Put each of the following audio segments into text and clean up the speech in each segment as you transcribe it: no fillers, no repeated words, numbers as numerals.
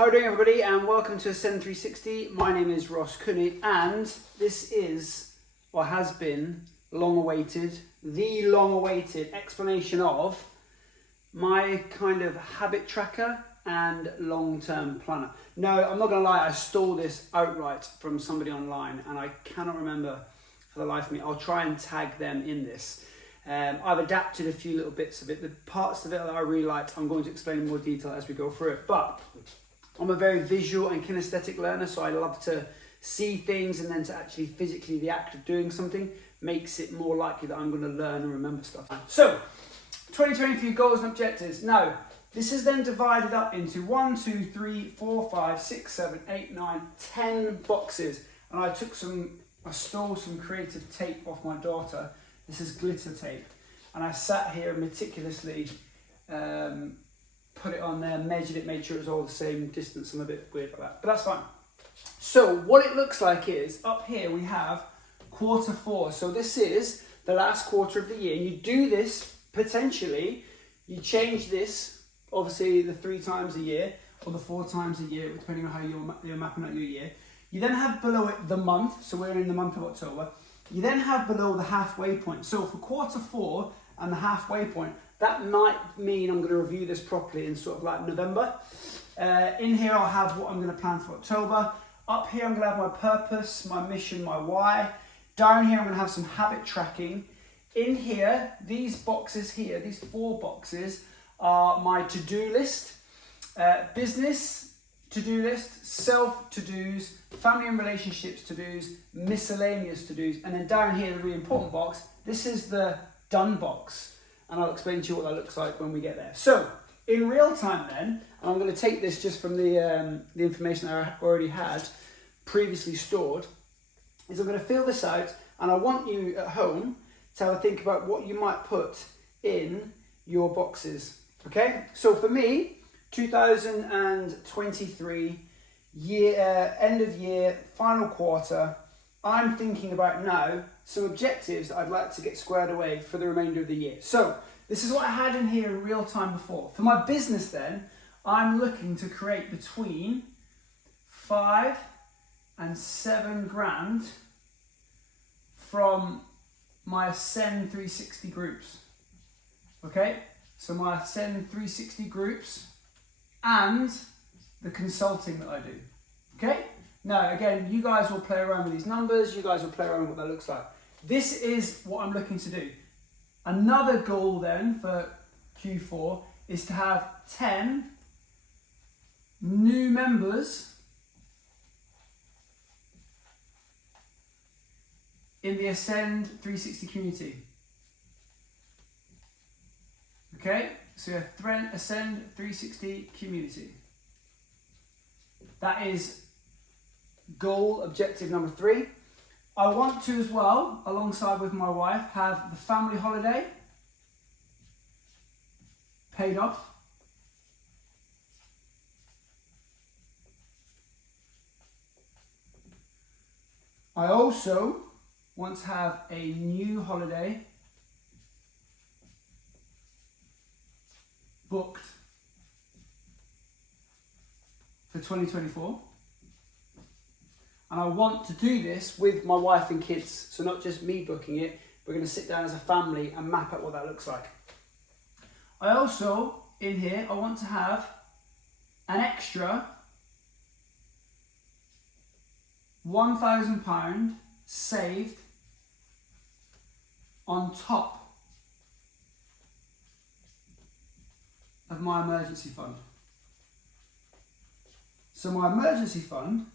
How are we doing, everybody, and welcome to Ascend 360. My name is Ross Cooney, and this is, or has been, the long-awaited explanation of my kind of habit tracker and long-term planner. No, I'm not going to lie, I stole this outright from somebody online, and I cannot remember for the life of me. I'll try and tag them in this. I've adapted a few little bits of it. The parts of it that I really liked, I'm going to explain in more detail as we go through it. But I'm a very visual and kinesthetic learner, so I love to see things, and then to actually physically, the act of doing something makes it more likely that I'm going to learn and remember stuff. So, 2023 goals and objectives. Now, this is then divided up into 1, 2, 3, 4, 5, 6, 7, 8, 9, 10 boxes. And I stole some creative tape off my daughter. This is glitter tape. And I sat here and meticulously put it on there, measured it, made sure it was all the same distance. I'm a bit weird like that, but that's fine. So what it looks like is, up here we have Q4. So this is the last quarter of the year. You do this, potentially, you change this, obviously the 3 times a year, or the 4 times a year, depending on how you're mapping out your year. You then have below it the month, so we're in the month of October. You then have below the halfway point. So for Q4 and the halfway point, that might mean I'm going to review this properly in sort of like November. In here I'll have what I'm going to plan for October. Up here I'm going to have my purpose, my mission, my why. Down here I'm going to have some habit tracking. In here, these boxes here, these 4 boxes are my to-do list, business to-do list, self to-dos, family and relationships to-dos, miscellaneous to-dos, and then down here, the really important box, this is the done box. And I'll explain to you what that looks like when we get there. So, in real time then, and I'm going to take this just from the information that I already had previously stored, is I'm going to fill this out, and I want you at home to have a think about what you might put in your boxes. Okay? So for me, 2023, year, end of year, final quarter, I'm thinking about now some objectives that I'd like to get squared away for the remainder of the year. So this is what I had in here in real time before. For my business then, I'm looking to create between 5 and 7 grand from my Ascend 360 groups. Okay? So my Ascend 360 groups and the consulting that I do. Okay? Now, again, you guys will play around with these numbers. You guys will play around with what that looks like. This is what I'm looking to do. Another goal then for Q4 is to have 10 new members in the Ascend 360 community. Okay, so you have Ascend 360 community. That is goal objective number 3. I want to as well, alongside with my wife, have the family holiday paid off. I also want to have a new holiday booked for 2024. And I want to do this with my wife and kids. So not just me booking it, we're going to sit down as a family and map out what that looks like. I also, in here, I want to have an extra £1,000 saved on top of my emergency fund. So my emergency fund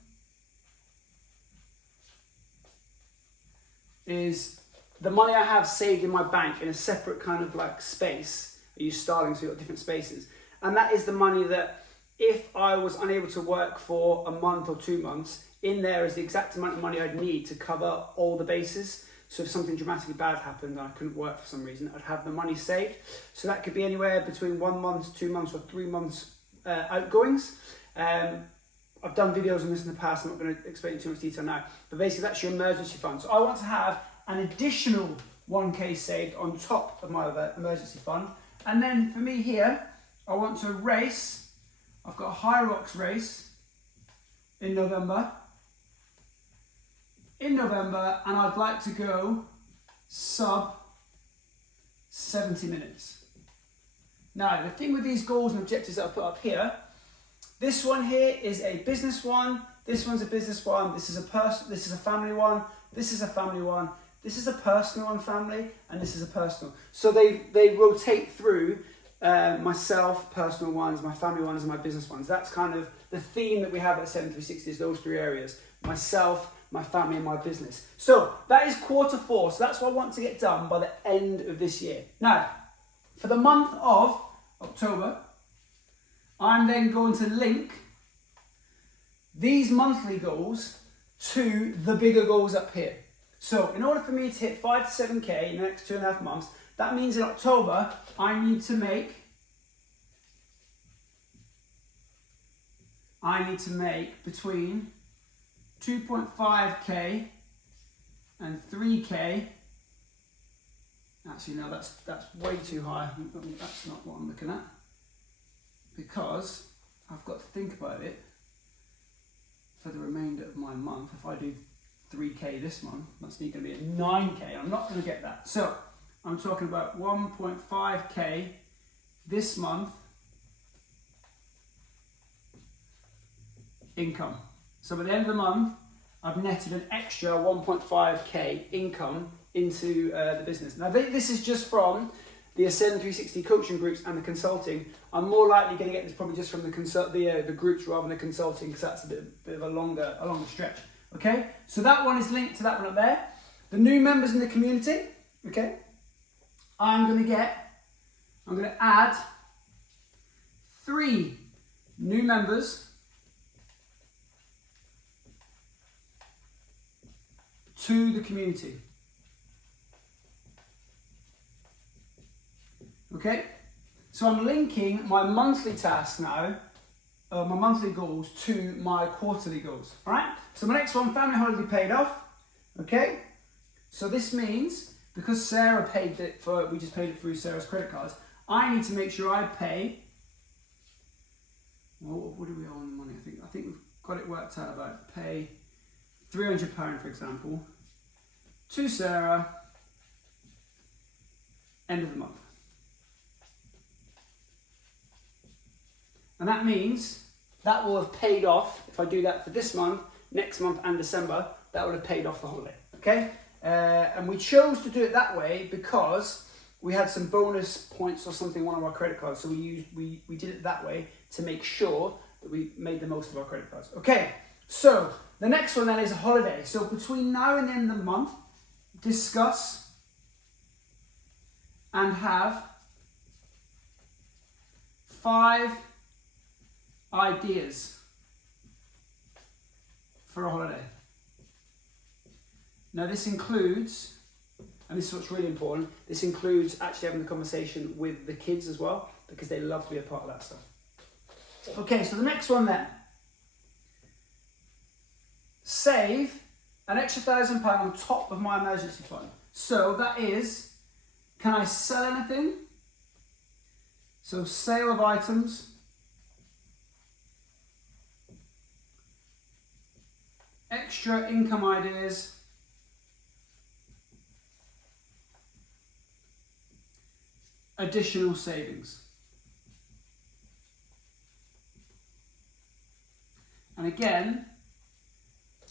is the money I have saved in my bank in a separate kind of like space. I use Starling, so you've got different spaces. And that is the money that if I was unable to work for a month or 2 months, in there is the exact amount of money I'd need to cover all the bases. So if something dramatically bad happened and I couldn't work for some reason, I'd have the money saved. So that could be anywhere between 1 month, 2 months, or 3 months outgoings. I've done videos on this in the past, I'm not going to explain in too much detail now, but basically that's your emergency fund. So I want to have an additional 1k saved on top of my emergency fund. And then for me here, I want to race I've got a High Rocks race in November. And I'd like to go sub 70 minutes. Now, the thing with these goals and objectives that I put up here, this one here is a business one, this one's a business one, this is a family one, this is a family one, this is a personal one, family, and this is a personal. So they rotate through myself, personal ones, my family ones, and my business ones. That's kind of the theme that we have at 7360 is those three areas. Myself, my family, and my business. So that is quarter 4. So that's what I want to get done by the end of this year. Now, for the month of October, I'm then going to link these monthly goals to the bigger goals up here. So in order for me to hit 5 to 7K in the next 2.5 months, that means in October, I need to make between 2.5K and 3K. Actually, no, that's way too high. That's not what I'm looking at. Because I've got to think about it for the remainder of my month. If I do 3K this month, that's going to be at 9K. I'm not going to get that. So I'm talking about 1.5K this month income. So by the end of the month, I've netted an extra 1.5K income into the business. Now this is just from the Ascend 360 coaching groups and the consulting. I'm more likely going to get this probably just from the groups rather than the consulting, because that's a bit of a longer stretch. Okay, so that one is linked to that one up there. The new members in the community. Okay, I'm going to add 3 new members to the community. Okay, so I'm linking my monthly tasks now, my monthly goals to my quarterly goals. All right, so my next one, family holiday paid off. Okay, so this means because Sarah paid it we just paid it through Sarah's credit cards, I need to make sure I pay. Well, what do we owe on money? I think we've got it worked out about pay £300, for example, to Sarah end of the month. And that means that will have paid off, if I do that for this month, next month and December, that would have paid off the holiday, okay? And we chose to do it that way because we had some bonus points or something on one of our credit cards. So we did it that way to make sure that we made the most of our credit cards. Okay, so the next one then is a holiday. So between now and the end of the month, discuss and have 5 ideas for a holiday. Now this includes, and this is what's really important, this includes actually having the conversation with the kids as well, because they love to be a part of that stuff. Okay, so the next one then. Save an extra £1,000 on top of my emergency fund. So that is, can I sell anything? So sale of items. Extra income ideas. Additional savings. And again,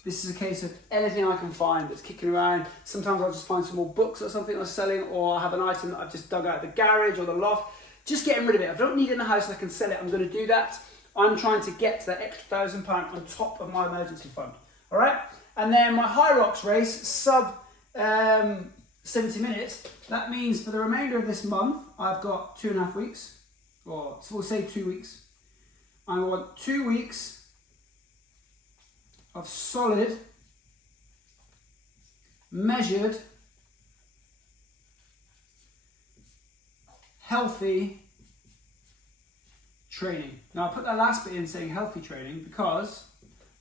this is a case of anything I can find that's kicking around. Sometimes I'll just find some more books or something I'm selling, or I have an item that I've just dug out of the garage or the loft. Just getting rid of it. If I don't need it in the house and I can sell it, I'm going to do that. I'm trying to get to that extra £1,000 on top of my emergency fund. All right? And then my High Rocks race, sub 70 minutes. That means for the remainder of this month, I've got 2.5 weeks, or so we'll say 2 weeks. I want 2 weeks of solid, measured, healthy training. Now I put that last bit in saying healthy training because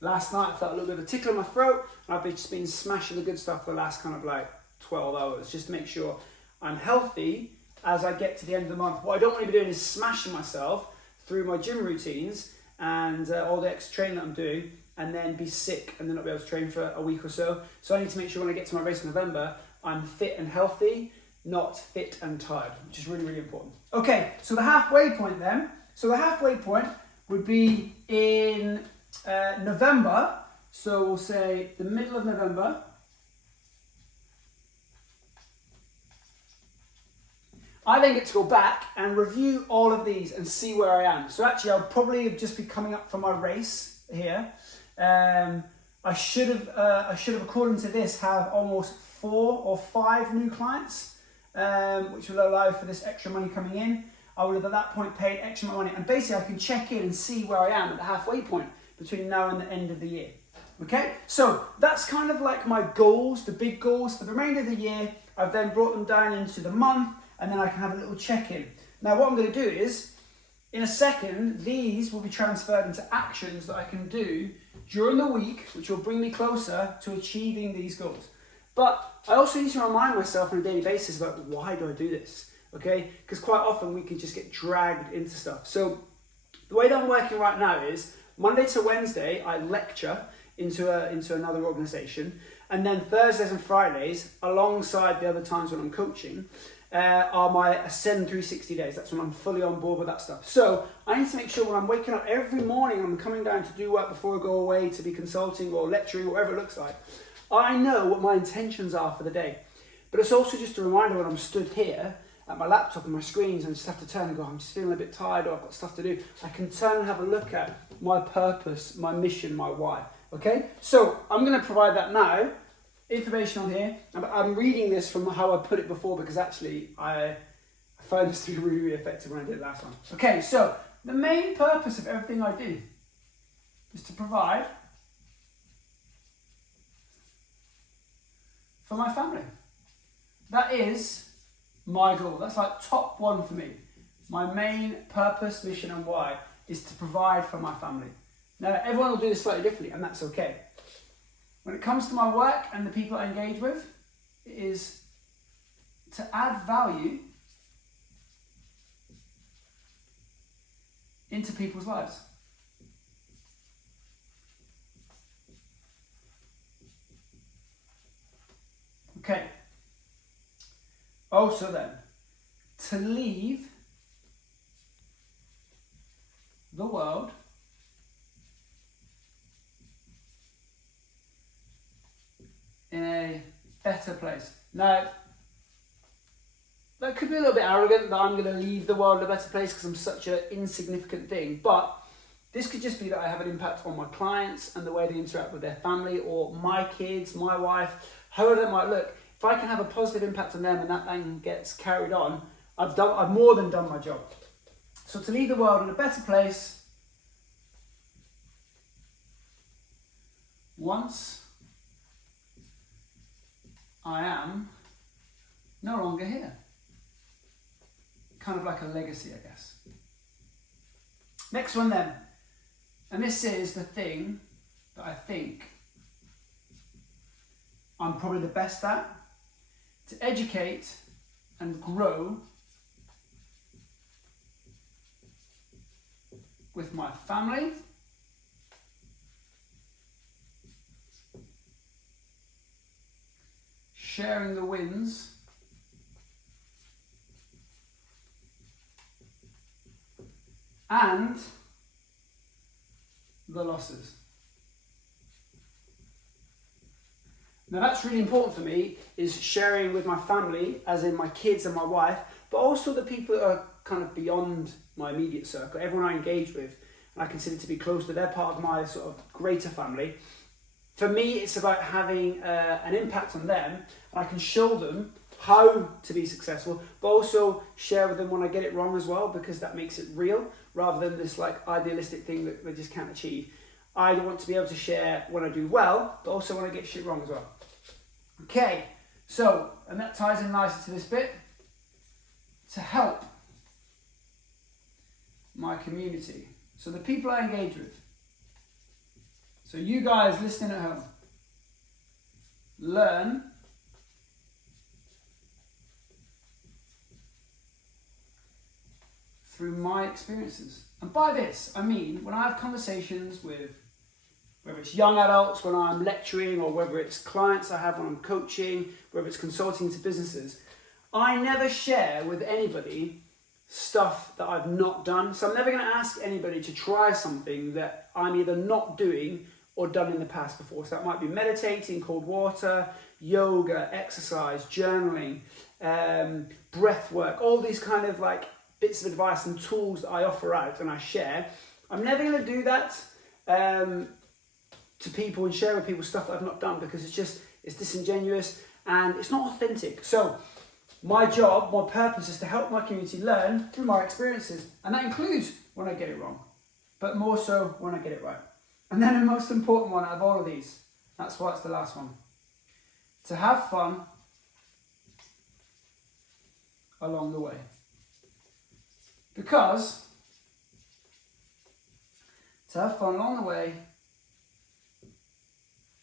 last night I felt a little bit of a tickle in my throat, and I've just been smashing the good stuff for the last kind of like 12 hours just to make sure I'm healthy as I get to the end of the month. What I don't want to be doing is smashing myself through my gym routines and all the extra training that I'm doing, and then be sick and then not be able to train for a week or so. So I need to make sure when I get to my race in November, I'm fit and healthy, not fit and tired, which is really, really important. Okay, so the halfway point then. So the halfway point would be in November. So we'll say the middle of November. I then get to go back and review all of these and see where I am. So actually, I'll probably just be coming up for my race here. I should have, according to this, have almost 4 or 5 new clients, which will allow for this extra money coming in. I would have at that point paid extra money, and basically I can check in and see where I am at the halfway point between now and the end of the year. Okay, so that's kind of like my goals, the big goals for the remainder of the year. I've then brought them down into the month, and then I can have a little check-in. Now what I'm going to do is, in a second, these will be transferred into actions that I can do during the week, which will bring me closer to achieving these goals. But I also need to remind myself on a daily basis about why do I do this, okay? Because quite often we can just get dragged into stuff. So the way that I'm working right now is Monday to Wednesday, I lecture into another organisation, and then Thursdays and Fridays, alongside the other times when I'm coaching, are my Ascend 360 days. That's when I'm fully on board with that stuff. So I need to make sure when I'm waking up every morning, I'm coming down to do work before I go away to be consulting or lecturing, whatever it looks like, I know what my intentions are for the day. But it's also just a reminder when I'm stood here at my laptop and my screens and I just have to turn and go, I'm just feeling a bit tired or I've got stuff to do. I can turn and have a look at my purpose, my mission, my why. Okay? So I'm going to provide that now. Information on here. I'm reading this from how I put it before because actually I found this to be really, really effective when I did it last time. Okay, so the main purpose of everything I do is to provide for my family. That is my goal. That's like top one for me. My main purpose, mission and why is to provide for my family. Now everyone will do this slightly differently and that's okay. When it comes to my work and the people I engage with, it is to add value into people's lives. Okay. Also then, to leave the world in a better place. Now, that could be a little bit arrogant that I'm going to leave the world in a better place because I'm such an insignificant thing, but this could just be that I have an impact on my clients and the way they interact with their family or my kids, my wife, however that might look. If I can have a positive impact on them and that then gets carried on, I've more than done my job. So to leave the world in a better place once I am no longer here. Kind of like a legacy, I guess. Next one then. And this is the thing that I think I'm probably the best at. To educate and grow with my family, sharing the wins and the losses. Now that's really important for me, is sharing with my family, as in my kids and my wife, but also the people that are kind of beyond my immediate circle, everyone I engage with, and I consider to be close to, they're part of my sort of greater family. For me, it's about having an impact on them, and I can show them how to be successful, but also share with them when I get it wrong as well, because that makes it real, rather than this like idealistic thing that they just can't achieve. I want to be able to share when I do well, but also when I get shit wrong as well. Okay, so, and that ties in nicely to this bit, to help my community. So the people I engage with. So you guys listening at home, learn through my experiences. And by this, I mean when I have conversations with, whether it's young adults when I'm lecturing, or whether it's clients I have when I'm coaching, whether it's consulting to businesses, I never share with anybody stuff that I've not done. So I'm never going to ask anybody to try something that I'm either not doing or done in the past before. So that might be meditating, cold water, yoga, exercise, journaling, breath work, all these kind of like bits of advice and tools that I offer out and I share. I'm never going to do that to people and share with people stuff that I've not done, because it's disingenuous and it's not authentic. So my job, my purpose is to help my community learn through my experiences, and that includes when I get it wrong, but more so when I get it right. And then the most important one out of all of these, that's why it's the last one, to have fun along the way. Because to have fun along the way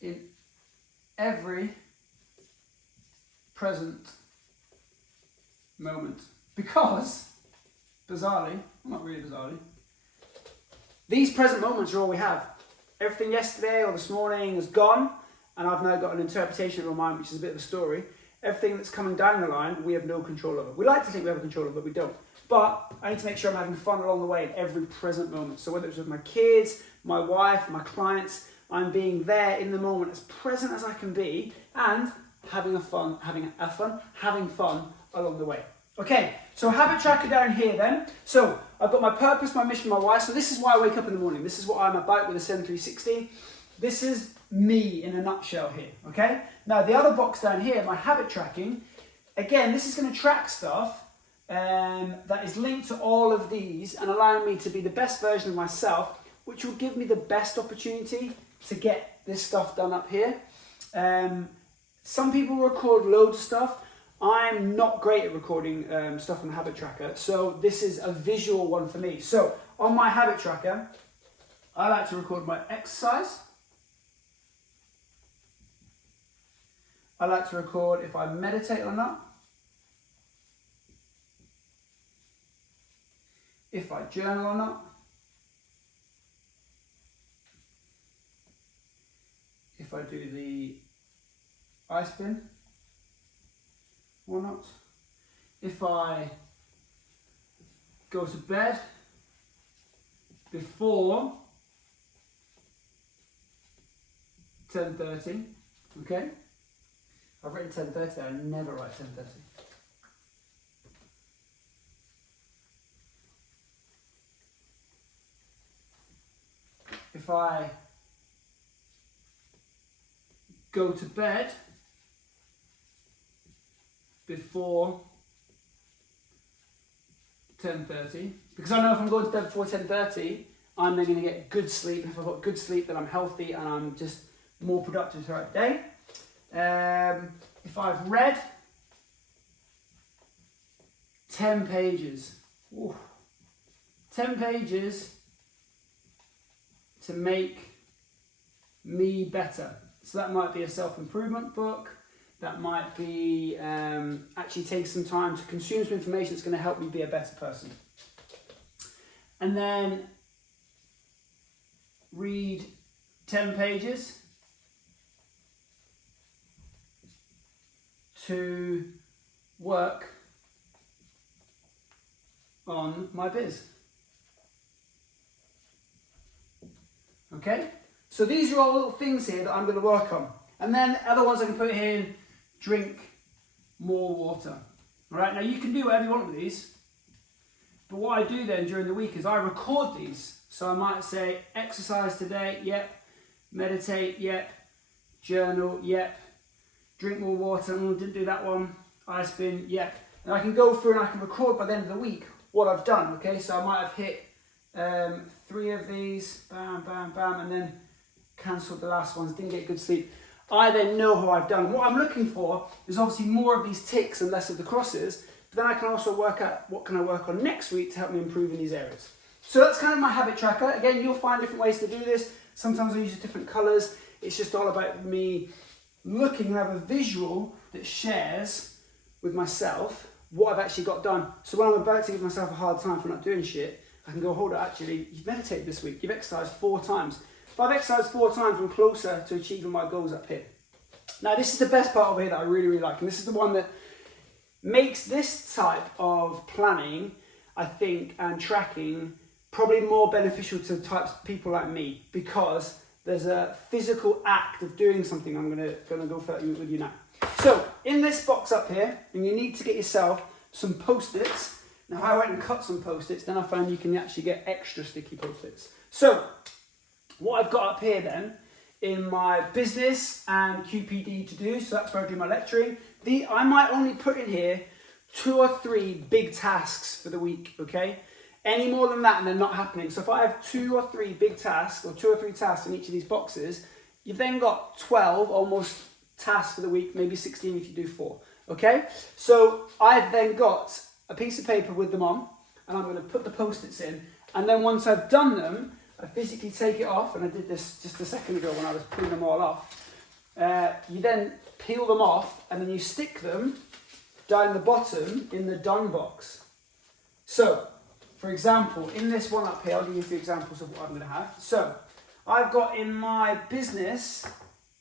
in every present moment. Because, bizarrely, well, not really bizarrely, these present moments are all we have. Everything yesterday or this morning is gone, and I've now got an interpretation of my mind, which is a bit of a story. Everything that's coming down the line, we have no control over. We like to think we have control over, but we don't. But I need to make sure I'm having fun along the way in every present moment. So whether it's with my kids, my wife, my clients, I'm being there in the moment, as present as I can be, and having fun along the way. Okay, so habit tracker down here then. So I've got my purpose, my mission, my why. So this is why I wake up in the morning. This is what I'm about with the 7360. This is me in a nutshell here, okay? Now the other box down here, my habit tracking, again, this is going to track stuff that is linked to all of these and allowing me to be the best version of myself, which will give me the best opportunity to get this stuff done up here. Some people record loads of stuff. I'm not great at recording stuff on the habit tracker, so this is a visual one for me. So on my habit tracker, I like to record my exercise. I like to record if I meditate or not. If I journal or not. If I do the eye spin or not. If I go to bed before 10:30, okay? I've written 10:30, I never write 10:30. If I go to bed before 10:30, because I know if I'm going to bed before 10:30, I'm then going to get good sleep. And if I've got good sleep, then I'm healthy and I'm just more productive throughout the day. If I've read 10 pages, 10 pages to make me better. So that might be a self-improvement book. That might be actually take some time to consume some information that's going to help me be a better person. And then read 10 pages to work on my biz. Okay? So these are all little things here that I'm going to work on. And then other ones I can put here in, drink more water. All right, now you can do whatever you want with these. But what I do then during the week is I record these. So I might say exercise today, yep. Meditate, yep. Journal, yep. Drink more water, didn't do that one. Eye spin, yep. And I can go through and I can record by the end of the week what I've done, okay? So I might have hit 3 of these, bam, bam, bam, and then cancelled the last ones, didn't get good sleep. I then know how I've done. What I'm looking for is obviously more of these ticks and less of the crosses, but then I can also work out what can I work on next week to help me improve in these areas. So that's kind of my habit tracker. Again, you'll find different ways to do this. Sometimes I use different colours. It's just all about me looking and have a visual that shares with myself what I've actually got done. So when I'm about to give myself a hard time for not doing shit, I can go, hold it, actually, you've meditated this week, you've exercised 4 times. If I've exercised 4 times, I'm closer to achieving my goals up here. Now, this is the best part over here that I really, really like, and this is the one that makes this type of planning, I think, and tracking probably more beneficial to types of people like me, because there's a physical act of doing something. I'm gonna go through with you now. So in this box up here, and you need to get yourself some Post-its. Now I went and cut some Post-its, then I found you can actually get extra sticky Post-its. So what I've got up here then, in my business and QPD to do, so that's where I do my lecturing. I might only put in here 2 or 3 big tasks for the week, okay? Any more than that and they're not happening. So if I have 2 or 3 big tasks, or 2 or 3 tasks in each of these boxes, you've then got 12 almost tasks for the week, maybe 16 if you do 4, okay? So I've then got a piece of paper with them on, and I'm gonna put the Post-its in, and then once I've done them, I physically take it off, and I did this just a second ago when I was pulling them all off. You then peel them off, and then you stick them down the bottom in the done box. So, for example, in this one up here, I'll give you a few examples of what I'm going to have. So, I've got in my business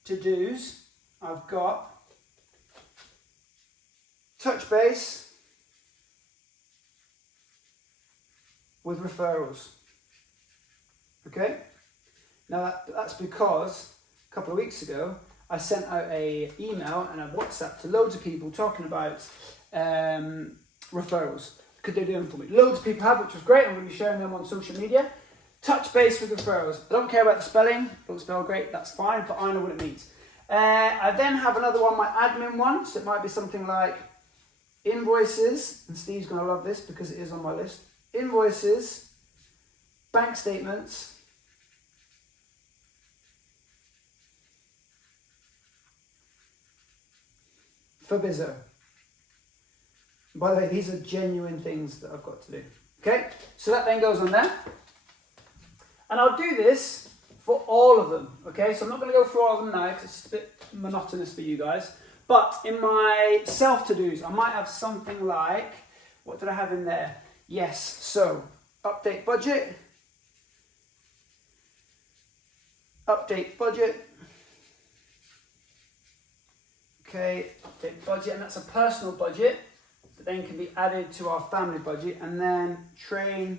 to-dos, I've got touch base with referrals. Okay? Now that's because a couple of weeks ago, I sent out an email and a WhatsApp to loads of people talking about referrals. Could they do them for me? Loads of people have, which was great. I'm going to be sharing them on social media. Touch base with referrals. I don't care about the spelling. Don't spell great, that's fine, but I know what it means. I then have another one, my admin one. So it might be something like invoices. And Steve's going to love this because it is on my list. Invoices, bank statements, for Bizzo. By the way, these are genuine things that I've got to do. Okay, so that then goes on there. And I'll do this for all of them. Okay, so I'm not going to go through all of them now because it's a bit monotonous for you guys. But in my self-to-dos, I might have something like, what did I have in there? Yes, so update budget. Update budget. Okay, update budget, and that's a personal budget that then can be added to our family budget, and then train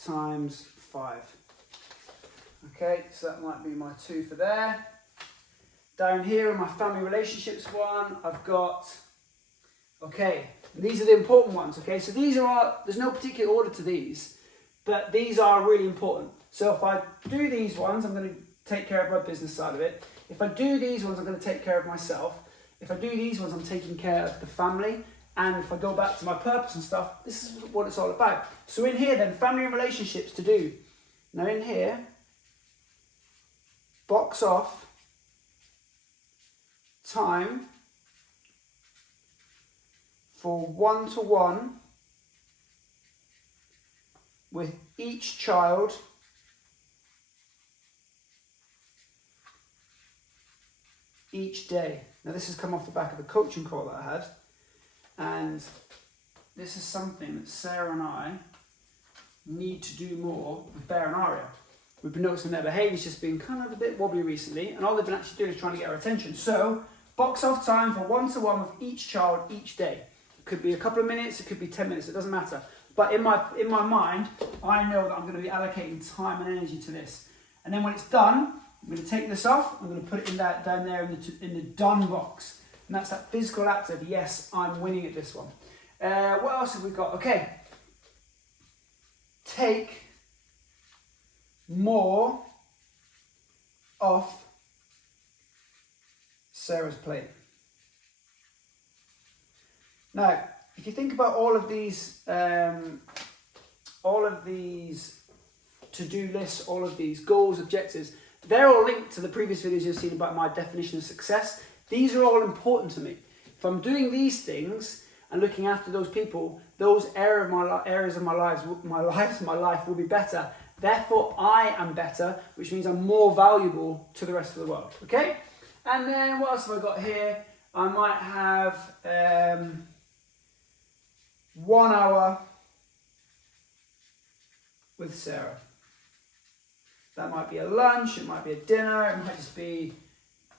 times 5. Okay, so that might be my 2 for there. Down here in my family relationships one, I've got, okay, these are the important ones, okay? So these are, there's no particular order to these, but these are really important. So if I do these ones, I'm going to take care of my business side of it. If I do these ones, I'm going to take care of myself. If I do these ones, I'm taking care of the family. And if I go back to my purpose and stuff, this is what it's all about. So in here then, family and relationships to do. Now in here, box off time for one-to-one with each child each day. Now this has come off the back of a coaching call that I had, and this is something that Sarah and I need to do more with Bear and Aria. We've been noticing their behaviour's just been kind of a bit wobbly recently, and all they've been actually doing is trying to get our attention. So box off time for one-to-one with each child each day. It could be a couple of minutes, it could be 10 minutes, it doesn't matter. But in my mind, I know that I'm going to be allocating time and energy to this. And then when it's done, I'm going to take this off, I'm going to put it in that down there in the done box. And that's that physical act of, yes, I'm winning at this one. What else have we got? Okay. Take more off Sarah's plate. Now, if you think about all of these to-do lists, all of these goals, objectives, they're all linked to the previous videos you've seen about my definition of success. These are all important to me. If I'm doing these things and looking after those people, those areas of my life will be better. Therefore, I am better, which means I'm more valuable to the rest of the world. Okay? And then what else have I got here? I might have 1 hour with Sarah. That might be a lunch, it might be a dinner, it might just be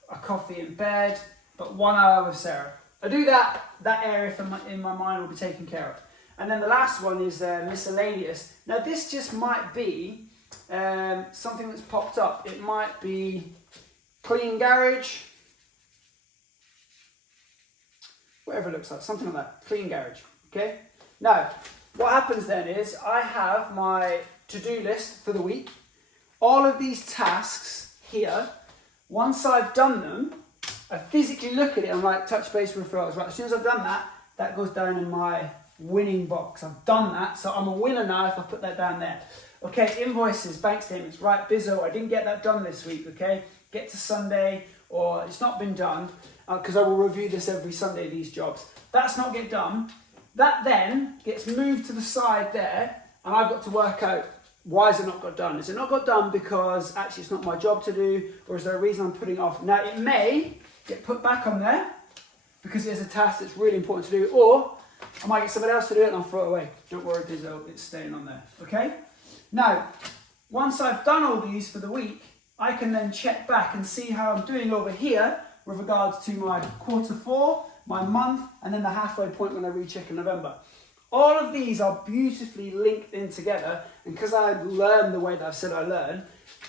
a coffee in bed, but 1 hour with Sarah. I do that area in my mind will be taken care of. And then the last one is miscellaneous. Now this just might be something that's popped up. It might be clean garage, whatever it looks like, something like that, clean garage, okay? Now, what happens then is I have my to-do list for the week. All of these tasks here, once I've done them, I physically look at it and like touch base referrals. Right, as soon as I've done that, that goes down in my winning box. I've done that, so I'm a winner now if I put that down there. Okay, invoices, bank statements. Right, Bizzo, I didn't get that done this week, okay? Get to Sunday, or it's not been done, because I will review this every Sunday, these jobs. That's not get done. That then gets moved to the side there, and I've got to work out, why has it not got done? Is it not got done because actually it's not my job to do, or is there a reason I'm putting it off? Now, it may get put back on there because there's a task that's really important to do, or I might get somebody else to do it and I'll throw it away. Don't worry, Bizzo, it's staying on there, okay? Now, once I've done all these for the week, I can then check back and see how I'm doing over here with regards to my Q4, my month, and then the halfway point when I recheck in November. All of these are beautifully linked in together, and because I learn the way that I've said I learn,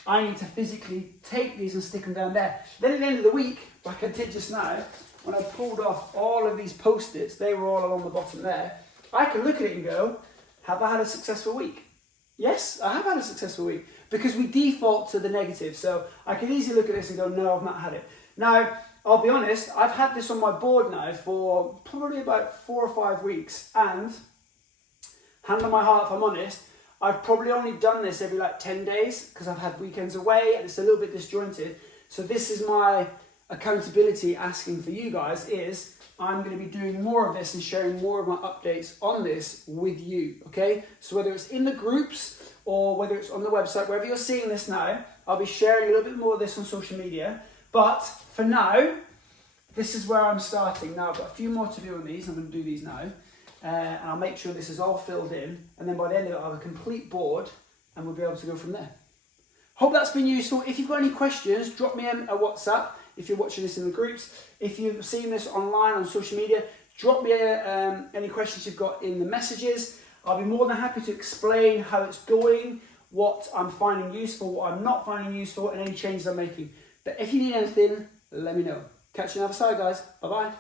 I need to physically take these and stick them down there. Then at the end of the week, like I did just now, when I pulled off all of these post-its, they were all along the bottom there, I can look at it and go, have I had a successful week? Yes, I have had a successful week, because we default to the negative. So I can easily look at this and go, no, I've not had it. Now, I'll be honest, I've had this on my board now for probably about 4 or 5 weeks, and hand on my heart, if I'm honest, I've probably only done this every like 10 days because I've had weekends away and it's a little bit disjointed. So this is my accountability asking for you guys is I'm going to be doing more of this and sharing more of my updates on this with you, okay? So whether it's in the groups or whether it's on the website, wherever you're seeing this now, I'll be sharing a little bit more of this on social media. But for now, this is where I'm starting. Now I've got a few more to do on these. I'm going to do these now. And I'll make sure this is all filled in, and then by the end of it I'll have a complete board and we'll be able to go from there. Hope that's been useful. If you've got any questions, drop me a WhatsApp if you're watching this in the groups. If you've seen this online on social media, drop me any questions you've got in the messages. I'll be more than happy to explain how it's going, what I'm finding useful, what I'm not finding useful, and any changes I'm making. But if you need anything, let me know. Catch you on the other side, guys. Bye-bye.